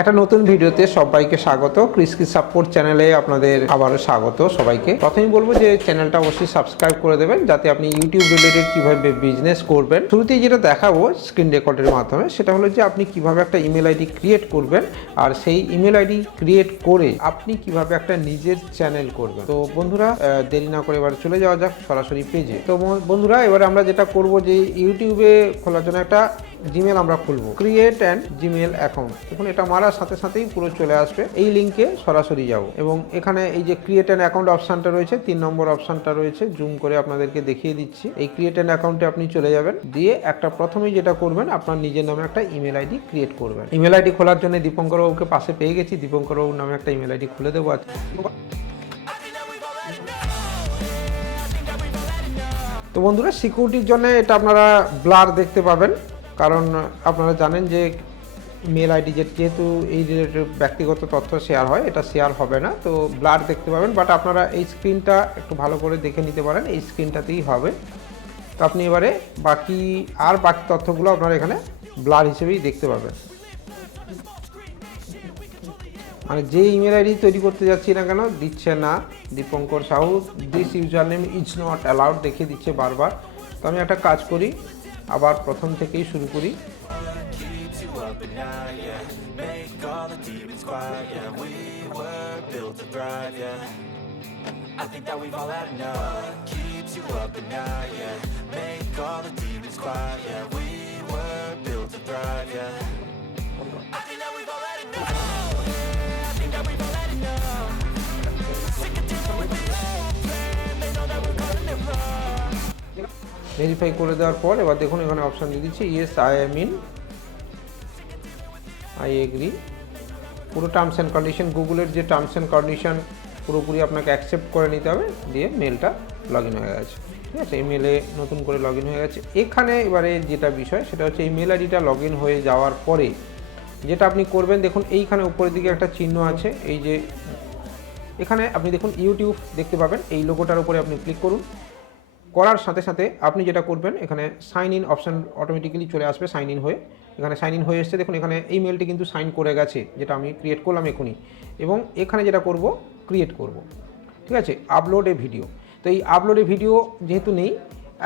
একটা নতুন ভিডিওতে সবাইকে স্বাগত। ক্রিসকি সাপোর্ট চ্যানেলে আপনাদের আবারও স্বাগত সবাইকে। প্রথমেই বলবো যে চ্যানেলটা অবশ্যই সাবস্ক্রাইব করে দেবেন, যাতে আপনি ইউটিউব রিলেটেড কিভাবে বিজনেস করবেন। শুরুতেই যেটা দেখাবো স্ক্রিন রেকর্ডের মাধ্যমে, সেটা হলো যে আপনি কিভাবে একটা ইমেল আইডি ক্রিয়েট করবেন, আর সেই ইমেল আইডি ক্রিয়েট করে আপনি কিভাবে একটা নিজের চ্যানেল করবেন। তো বন্ধুরা দেরি না করে এবার চলে যাওয়া যাক সরাসরি পেজে। তো বন্ধুরা এবারে আমরা যেটা করব যে ইউটিউবে খোলার জন্য একটা জিমেল আমরা খুলবো, ক্রিয়েট অ্যান্ড জিমেল অ্যাকাউন্ট। দেখুন এটা মারার সাথে সাথেই পুরো চলে আসবে। এই লিঙ্কে সরাসরি যাব এবং এখানে এই যে ক্রিয়েট অ্যান্ড অ্যাকাউন্ট অপশানটা রয়েছে, 3 নম্বর অপশানটা রয়েছে, জুম করে আপনাদেরকে দেখিয়ে দিচ্ছি। এই ক্রিয়েট অ্যান্ড অ্যাকাউন্টে আপনি চলে যাবেন, দিয়ে একটা প্রথমেই যেটা করবেন আপনার নিজের নামে একটা ইমেল আইডি ক্রিয়েট করবেন। ইমেল আইডি খোলার জন্য দীপঙ্কর বাবুকে পাশে পেয়ে গেছি, দীপঙ্কর বাবুর নামে একটা ইমেল আইডি খুলে দেবো আজকে। তো বন্ধুরা সিকিউরিটির জন্য এটা আপনারা ব্লার দেখতে পাবেন, কারণ আপনারা জানেন যে মেল আইডি যেহেতু এই রিলেটেড ব্যক্তিগত তথ্য শেয়ার হয়, এটা শেয়ার হবে না, তো ব্লার দেখতে পাবেন। বাট আপনারা এই স্ক্রিনটা একটু ভালো করে দেখে নিতে পারেন, এই স্ক্রিনটাতেই হবে। তো আপনি এবারে বাকি তথ্যগুলো আপনারা এখানে ব্লার হিসেবেই দেখতে পাবেন। মানে যে ইমেল আইডি তৈরি করতে যাচ্ছি না কেন দিচ্ছে না Dipankar Sahu, this user name is not allowed দেখিয়ে দিচ্ছে বারবার। তো আমি একটা কাজ করি, আবার প্রথম থেকেই শুরু করি। ভেরিফাই করে দেওয়ার পর এবার দেখুন এখানে অপশান দিয়ে দিচ্ছি yes I am in, I agree. পুরো টার্মস অ্যান্ড কন্ডিশন, গুগলের যে টার্মস অ্যান্ড কন্ডিশন পুরোপুরি আপনাকে অ্যাকসেপ্ট করে নিতে হবে। দিয়ে মেলটা লগ ইন হয়ে গেছে, ঠিক আছে। ইমেলে নতুন করে লগ ইন হয়ে গেছে। এখানে এবারে যেটা বিষয় সেটা হচ্ছে এই মেল আইডিটা লগ ইন হয়ে যাওয়ার পরে যেটা আপনি করবেন, দেখুন এইখানে উপরের দিকে একটা চিহ্ন আছে, এই যে এখানে আপনি দেখুন ইউটিউব দেখতে পাবেন, এই লোগোটার উপরে আপনি ক্লিক করুন। করার সাথে সাথে আপনি যেটা করবেন, এখানে সাইন ইন অপশান অটোমেটিক্যালি চলে আসবে, সাইন ইন হয়ে। এখানে সাইন ইন হয়ে এসছে, দেখুন এখানে এই মেলটি কিন্তু সাইন করে গেছে, যেটা আমি ক্রিয়েট করলাম এখনই। এবং এখানে যেটা করব ক্রিয়েট করব, ঠিক আছে, আপলোড এ ভিডিও। তো এই আপলোড এ ভিডিও যেহেতু নেই,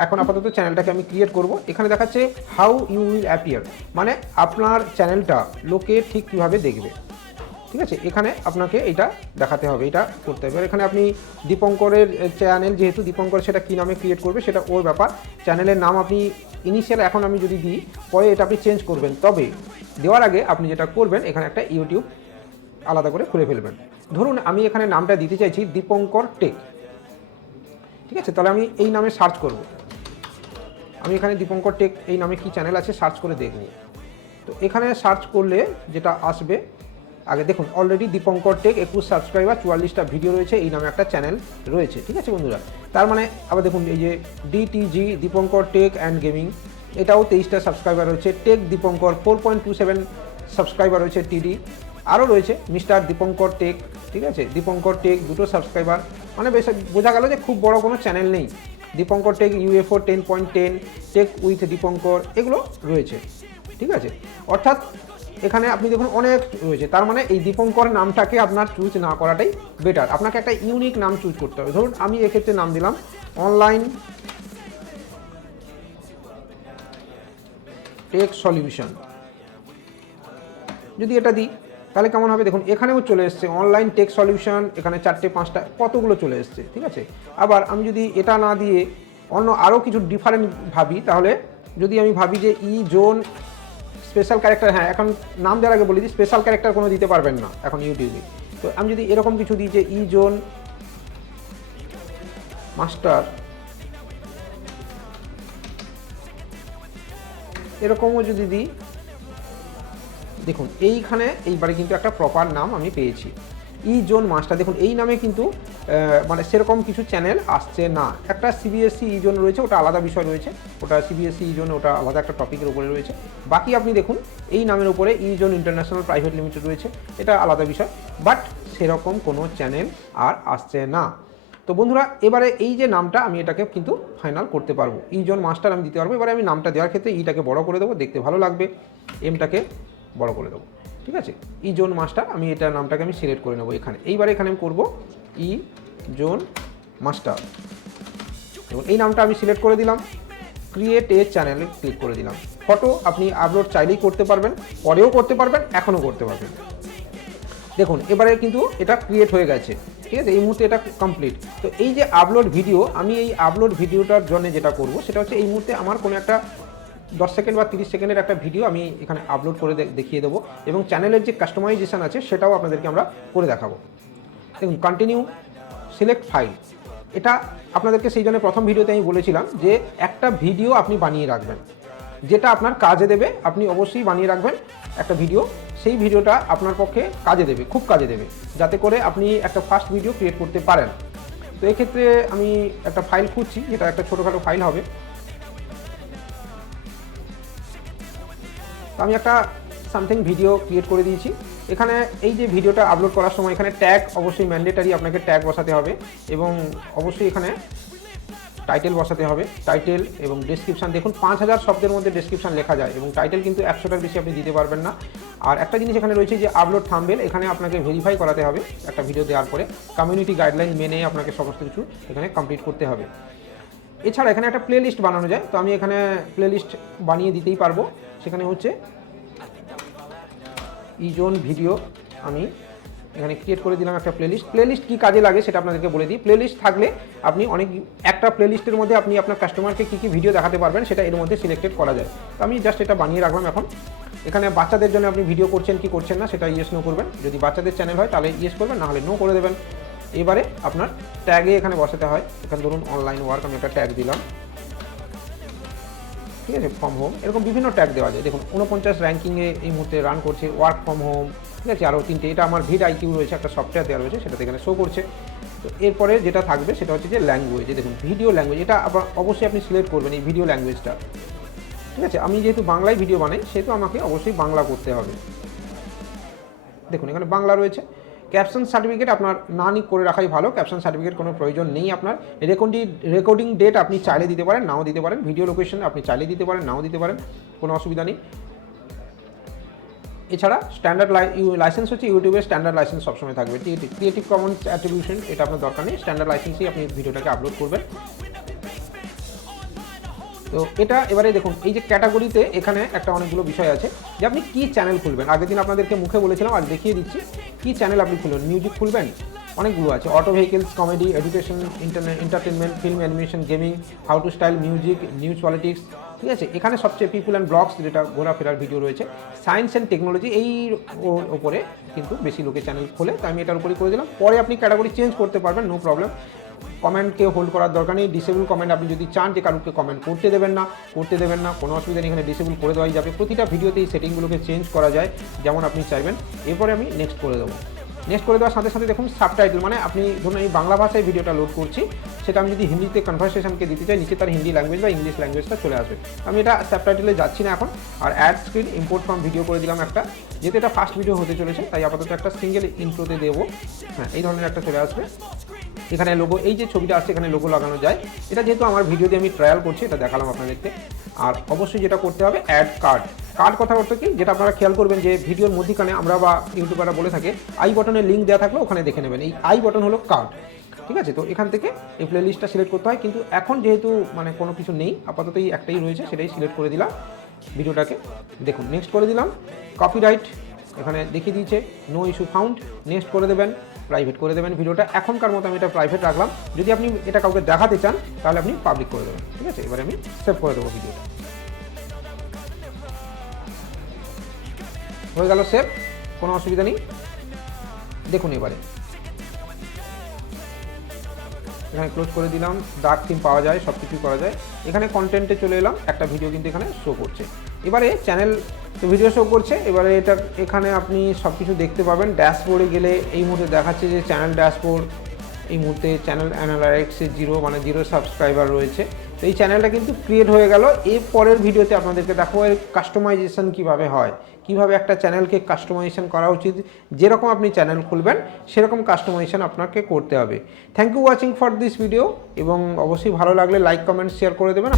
এখন আপাতত চ্যানেলটাকে আমি ক্রিয়েট করব। এখানে দেখাচ্ছে হাউ ইউ উইল অ্যাপিয়ার, মানে আপনার চ্যানেলটা লোকে ঠিক কীভাবে দেখবে, ঠিক আছে। এখানে আপনাকে এটা দেখাতে হবে, এটা করতে হবে। এখানে আপনি দীপঙ্করের চ্যানেল যেহেতু দীপঙ্কর, সেটা কী নামে ক্রিয়েট করবে সেটা ওর ব্যাপার। চ্যানেলের নাম আপনি ইনিশিয়াল এখন আমি যদি দিই, পরে এটা আপনি চেঞ্জ করবেন। তবে দেওয়ার আগে আপনি যেটা করবেন, এখানে একটা ইউটিউব আলাদা করে খুলে ফেলবেন। ধরুন আমি এখানে নামটা দিতে চাইছি দীপঙ্কর টেক, ঠিক আছে। তাহলে আমি এই নামে সার্চ করব, আমি এখানে দীপঙ্কর টেক এই নামে কি চ্যানেল আছে সার্চ করে দেখব। তো এখানে সার্চ করলে যেটা আসবে, আগে দেখুন অলরেডি দীপঙ্কর টেক 21 সাবস্ক্রাইবার, 44টা ভিডিও রয়েছে, এই নামে একটা চ্যানেল রয়েছে, ঠিক আছে বন্ধুরা। তার মানে আবার দেখুন এই যে ডিটিজি দীপঙ্কর টেক অ্যান্ড গেমিং, এটাও 23টা সাবস্ক্রাইবার রয়েছে। টেক দীপঙ্কর 4.27 সাবস্ক্রাইবার রয়েছে টিডি। আরও রয়েছে মিস্টার দীপঙ্কর টেক, ঠিক আছে, দীপঙ্কর টেক 2টো সাবস্ক্রাইবার। মানে বেশ বোঝা গেল যে খুব বড় কোনো চ্যানেল নেই। Dipankar tech UFO 10.10, tech with Dipankar, এগুলো রয়েছে, ঠিক আছে। অর্থাৎ এখানে আপনি দেখুন অনেক রয়েছে। তার মানে এই দীপঙ্কর নামটাকে আপনার চুজ না করাটাই বেটার, আপনাকে একটা ইউনিক নাম চুজ করতে হবে। ধরুন আমি এক্ষেত্রে নাম দিলাম অনলাইন টেক সলিউশন। যদি এটা দিই তাহলে কেমন হবে, দেখুন এখানেও চলে এসছে অনলাইন টেক সলিউশন, এখানে 4টে 5টা কতগুলো চলে এসছে, ঠিক আছে। আবার আমি যদি এটা না দিয়ে অন্য আরও কিছু ডিফারেন্ট ভাবি, তাহলে যদি আমি ভাবি যে ই জোন স্পেশাল ক্যারেক্টার, হ্যাঁ এখন নাম দেওয়ার আগে বলি যে স্পেশাল ক্যারেক্টার কোনো দিতে পারবেন না এখন ইউটিউবে। তো আমি যদি এরকম কিছু দিই যে ই জোন মাস্টার, এরকমও যদি দিই, দেখুন এইখানে এইবারে কিন্তু একটা প্রপার নাম আমি পেয়েছি, ই জোন মাস্টার। দেখুন এই নামে কিন্তু মানে সেরকম কিছু চ্যানেল আসছে না। একটা CBSE ই জোন রয়েছে, ওটা আলাদা বিষয় রয়েছে, ওটা CBSE ই জোন, ওটা আলাদা একটা টপিকের উপরে রয়েছে। বাকি আপনি দেখুন এই নামের উপরে ই জোন ইন্টারন্যাশনাল প্রাইভেট লিমিটেড রয়েছে, এটা আলাদা বিষয়। বাট সেরকম কোনো চ্যানেল আর আসছে না। তো বন্ধুরা এবারে এই যে নামটা, আমি এটাকে কিন্তু ফাইনাল করতে পারবো, ই জোন মাস্টার আমি দিতে পারবো। এবারে আমি নামটা দেওয়ার ক্ষেত্রে ইটাকে বড় করে দেবো, দেখতে ভালো লাগবে, এমটাকে বড় করে দেবো। ঠিক আছে, ই জোন মাস্টার, আমি এটার নামটাকে আমি সিলেক্ট করে নেবো এখানে। এইবারে এখানে আমি করবো ই জোন মাস্টার এবং এই নামটা আমি সিলেক্ট করে দিলাম। ক্রিয়েট এ চ্যানেলে ক্লিক করে দিলাম। ফটো আপনি আপলোড চাইলেই করতে পারবেন, পরেও করতে পারবেন, এখনও করতে পারবেন। দেখুন এবারে কিন্তু এটা ক্রিয়েট হয়ে গেছে, ঠিক আছে, এই মুহূর্তে এটা কমপ্লিট। তো এই যে আপলোড ভিডিও, আমি এই আপলোড ভিডিওটার জন্য যেটা করব সেটা হচ্ছে এই মুহূর্তে আমার কোনো একটা 10 সেকেন্ড বা 30 সেকেন্ডের একটা ভিডিও আমি এখানে আপলোড করে দেখিয়ে দেবো এবং চ্যানেলের যে কাস্টমাইজেশন আছে সেটাও আপনাদেরকে আমরা করে দেখাবো। দেখুন কন্টিনিউ, সিলেক্ট ফাইল, এটা আপনাদেরকে সেই জন্য প্রথম ভিডিওতে আমি বলেছিলাম যে একটা ভিডিও আপনি বানিয়ে রাখবেন, যেটা আপনার কাজে দেবে। আপনি অবশ্যই বানিয়ে রাখবেন একটা ভিডিও, সেই ভিডিওটা আপনার পক্ষে কাজে দেবে, খুব কাজে দেবে, যাতে করে আপনি একটা ফার্স্ট ভিডিও ক্রিয়েট করতে পারেন। তো এক্ষেত্রে আমি একটা ফাইল খুঁজছি, যেটা একটা ছোটোখাটো ফাইল হবে। তো আমি একটা সামথিং ভিডিও ক্রিয়েট করে দিয়েছি। এখানে এই যে ভিডিওটা আপলোড করার সময় এখানে ট্যাগ অবশ্যই ম্যান্ডেটারি, আপনাকে ট্যাগ বসাতে হবে এবং অবশ্যই এখানে টাইটেল বসাতে হবে, টাইটেল এবং ডেসক্রিপশান। দেখুন 5000 শব্দের মধ্যে ডেসক্রিপশান লেখা যায় এবং টাইটেল কিন্তু 100টার বেশি আপনি দিতে পারবেন না। আর একটা জিনিস এখানে রয়েছে যে আপলোড থাম্বনেল, এখানে আপনাকে ভেরিফাই করাতে হবে একটা ভিডিও দেওয়ার পরে, কমিউনিটি গাইডলাইন মেনে আপনাকে সমস্ত কিছু এখানে কমপ্লিট করতে হবে। এছাড়া এখানে একটা প্লে লিস্ট বানানো যায়, তো আমি এখানে প্লে লিস্ট বানিয়ে দিতেই পারবো। সেখানে হচ্ছে ইজোন ভিডিও, আমি এখানে ক্রিয়েট করে দিলাম একটা প্লেলিস্ট। প্লেলিস্ট কী কাজে লাগে সেটা আপনাদেরকে বলে দিই। প্লেলিস্ট থাকলে আপনি একটা প্লেলিস্টের মধ্যে আপনি আপনার কাস্টমারকে কী কী ভিডিও দেখাতে পারবেন সেটা এর মধ্যে সিলেক্টেড করা যায়। তো আমি জাস্ট এটা বানিয়ে রাখলাম। এখন এখানে বাচ্চাদের জন্য আপনি ভিডিও করছেন কি করছেন না সেটা ইয়েস নো করবেন। যদি বাচ্চাদের চ্যানেল হয় তাহলে ইয়েস করবেন, না হলে নো করে দেবেন। এবারে আপনার ট্যাগে এখানে বসাতে হয়। এখানে ধরুন অনলাইন ওয়ার্ক, আমি একটা ট্যাগ দিলাম, ঠিক আছে, ফ্রম হোম, এরকম বিভিন্ন ট্যাগ দেওয়া যায়। দেখুন 49 র্যাঙ্কিংয়ে এই মুহূর্তে রান করছে, ওয়ার্ক ফ্রম হোম, ঠিক আছে, আরও 3টে। এটা আমার ভিড আইকিউ রয়েছে, একটা সফটওয়্যার দেওয়া রয়েছে, সেটা এখানে শো করছে। তো এরপরে যেটা থাকবে সেটা হচ্ছে যে ল্যাঙ্গুয়েজ। দেখুন ভিডিও ল্যাঙ্গুয়েজ, এটা অবশ্যই আপনি সিলেক্ট করবেন এই ভিডিও ল্যাঙ্গুয়েজটা, ঠিক আছে। আমি যেহেতু বাংলায় ভিডিও বানাই সেহেতু আমাকে অবশ্যই বাংলা করতে হবে। দেখুন এখানে বাংলা রয়েছে। ক্যাপশন সার্টিফিকেট আপনার না করে রাখাই ভালো, ক্যাপশন সার্টিফিকেট কোনো প্রয়োজন নেই আপনার। রেকর্ডিং ডেট আপনি চাইলে দিতে পারেন, নাও দিতে পারেন। ভিডিও লোকেশন আপনি চাইলে দিতে পারেন, নাও দিতে পারেন, কোনো অসুবিধা নেই। এছাড়া স্ট্যান্ডার্ড লাইসেন্স হচ্ছে ইউটিউবের স্ট্যান্ডার্ড লাইসেন্স সবসময় থাকবে। ক্রিয়েটিভ কমন্স অ্যাট্রিবিউশন এটা আপনার দরকার নেই, স্ট্যান্ডার্ড লাইসেন্সেই আপনি ভিডিওটাকে আপলোড করবেন। তো এটা এবারে দেখুন এই যে ক্যাটাগরিতে এখানে একটা অনেকগুলো বিষয় আছে যে আপনি কী চ্যানেল খুলবেন। আগের দিন আপনাদেরকে মুখে বলেছিলাম, আজ দেখিয়ে দিচ্ছি কী চ্যানেল আপনি খুলবেন। মিউজিক খুলবেন, অনেকগুলো আছে, auto vehicles, comedy, education, entertainment, film, animation, gaming, how to style, music, news, politics, ঠিক আছে। এখানে সবচেয়ে পিপুল অ্যান্ড ব্লগস, যেটা ঘোরাফেরার ভিডিও রয়েছে, সায়েন্স অ্যান্ড টেকনোলজি, এই ওপরে কিন্তু বেশি লোকে চ্যানেল খোলে, তো আমি এটার উপরেই করে দিলাম। পরে আপনি ক্যাটাগরি চেঞ্জ করতে পারবেন, নো প্রবলেম। কমেন্টকে হোল্ড করার দরকার নেই। ডিসেবল কমেন্ট আপনি যদি চান যে কারোকে কমেন্ট করতে দেবেন না, কোনো অসুবিধা নেই, এখানে ডিসেবল করে দেওয়াই যাবে। প্রতিটা ভিডিওতে এই সেটিংগুলোকে চেঞ্জ করা যায় যেমন আপনি চাইবেন। এরপরে আমি নেক্সট করে দেবো। নেক্সট করে দেওয়ার সাথে সাথে দেখুন সাবটাইটেল, মানে আপনি ধরুন আমি বাংলা ভাষায় ভিডিওটা লোড করছি, সেটা আমি যদি হিন্দিতে কনভারসেশনকে দিতে চাই, নিচে তার হিন্দি ল্যাঙ্গুয়েজ বা ইংলিশ ল্যাঙ্গুয়েজটা চলে আসবে। আমি এটা সাবটাইটেলে যাচ্ছি না এখন। আর add screen import from video করে দিলাম একটা, যেহেতু এটা ফার্স্ট ভিডিও হতে চলেছে তাই আপাতত একটা সিঙ্গেল ইন্ট্রোতে দেবো। হ্যাঁ, এই ধরনের একটা চলে আসবে। এখানে লোগো, এই যে ছবিটা আসছে এখানে লোগো লাগানো যায়। এটা যেহেতু আমার ভিডিও দিয়ে আমি ট্রায়াল করছি, এটা দেখালাম আপনাদেরকে। আর অবশ্যই যেটা করতে হবে অ্যাড কার্ড। কার্ড কথা বলতে কি, যেটা আপনারা খেয়াল করবেন যে ভিডিওর মধ্যিখানে আমরা বা ইউটিউবাররা বলে থাকে আই বটনের লিঙ্ক দেওয়া থাকলে ওখানে দেখে নেবেন, এই আই বটন হলো কার্ড, ঠিক আছে। তো এখান থেকে এই প্লে লিস্টটা সিলেক্ট করতে হয়, কিন্তু এখন যেহেতু মানে কোনো কিছু নেই, আপাতত এই একটাই রয়েছে, সেটাই সিলেক্ট করে দিলাম ভিডিওটাকে। দেখুন নেক্সট করে দিলাম। কপিরাইট এখানে দেখিয়ে দিয়েছে, নো ইস্যু ফাউন্ড, নেক্সট করে দেবেন। প্রাইভেট করে দেবেন ভিডিওটা, এখনকার মতো আমি এটা প্রাইভেট রাখলাম। যদি আপনি এটা কাউকে দেখাতে চান তাহলে আপনি পাবলিক করে দেবেন, ঠিক আছে। এবারে আমি সেভ করে দেবো ভিডিওটা, হয়ে গেল সেভ, কোনো অসুবিধা নেই। দেখুন এবারে এখানে ক্লোজ করে দিলাম। ডার্ক থিম পাওয়া যায়, সব কিছুই করা যায়। এখানে কন্টেন্টে চলে এলাম, একটা ভিডিও কিন্তু এখানে শো করছে। এবারে চ্যানেল তো ভিডিও শো করছে, এবারে এটা এখানে আপনি সব কিছু দেখতে পাবেন। ড্যাশবোর্ডে গেলে এই মুহূর্তে দেখাচ্ছে যে চ্যানেল ড্যাশবোর্ড, এই মুহূর্তে চ্যানেল অ্যানালাইটিক্সে 0 সাবস্ক্রাইবার রয়েছে। তো এই চ্যানেলটা কিন্তু ক্রিয়েট হয়ে গেল। এর পরের ভিডিওতে আপনাদেরকে দেখাবো এর কাস্টমাইজেশন কীভাবে হয়, কীভাবে একটা চ্যানেলকে কাস্টমাইজেশন করা উচিত। যেরকম আপনি চ্যানেল খুলবেন সেরকম কাস্টমাইজেশন আপনাকে করতে হবে। Thank you watching for this video, এবং অবশ্যই ভালো লাগলে লাইক, কমেন্ট, শেয়ার করে দেবেন।